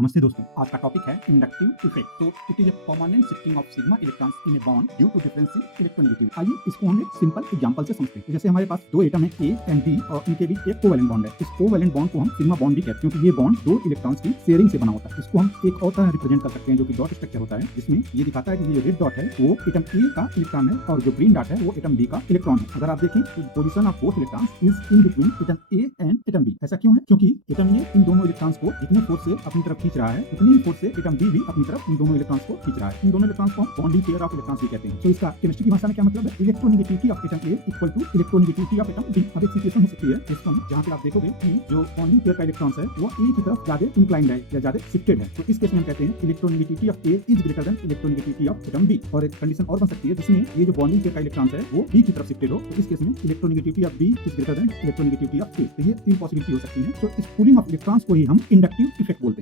नमस्ते दोस्तों, आज का टॉपिक है इंडक्टिव इफेक्ट। तो it is a permanent shifting of sigma electrons in a bond due to difference in electronegativity. आइए इसको हम एक सिंपल एग्जांपल से समझते हैं। जैसे हमारे पास दो एटम है ए एंड बी और इनके बीच एक कोवैलेंट बॉन्ड है। इस कोवैलेंट बॉन्ड को हम सिग्मा बॉन्ड भी कहते हैं क्योंकि ये बॉन्ड दो इलेक्ट्रॉन्स की शेयरिंग से बना होता है। इसको हम एक और तरह रिप्रेजेंट कर सकते हैं जो कि डॉट स्ट्रक्चर होता है, जिसमें ये दिखाता है कि ये रेड डॉट है वो एटम ए का इलेक्ट्रॉन है और जो ग्रीन डॉट है वो एटम बी का इलेक्ट्रॉन है। अगर आप देखें तो position of both electrons is in between atom A and atom B. ऐसा क्यों है? क्योंकि एटम ए इन दोनों इलेक्ट्रॉन्स को जितने फोर्स से अपनी तरफ खींच रहा है उतनी फोर्स से एटम बी भी अपनी तरफ इन दोनों इलेक्ट्रॉन्स को खींच रहा है। इन दोनों इलेक्ट्रॉन्स को बॉन्डिंग पेयर ऑफ इलेक्ट्रॉन्स भी कहते हैं। तो इसका केमिस्ट्री की भाषा में क्या मतलब है? Electronegativity of atom A equal to electronegativity of atom B. अब एक सिचुएशन हो सकती है सिस्टम जहां पे आप देखोगे कि जो बॉन्डिंग पेयर का इलेक्ट्रॉन्स है वो ए की तरफ ज्यादा इंक्लाइंड है या ज्यादा शिफ्टेड है। तो इस केस में हम कहते हैं electronegativity of A is greater than electronegativity of atom B. और एक कंडीशन और बन सकती है जिसमें ये जो बॉन्डिंग पेयर का इलेक्ट्रॉन्स है वो बी की तरफ शिफ्टेड हो, तो इस केस में electronegativity of B is greater than electronegativity of ए। तो ये तीन पॉसिबिलिटी हो सकती है। तो इस पूलिंग ऑफ इलेक्ट्रॉन्स को ही हम इंडक्टिव इफेक्ट बोलते हैं।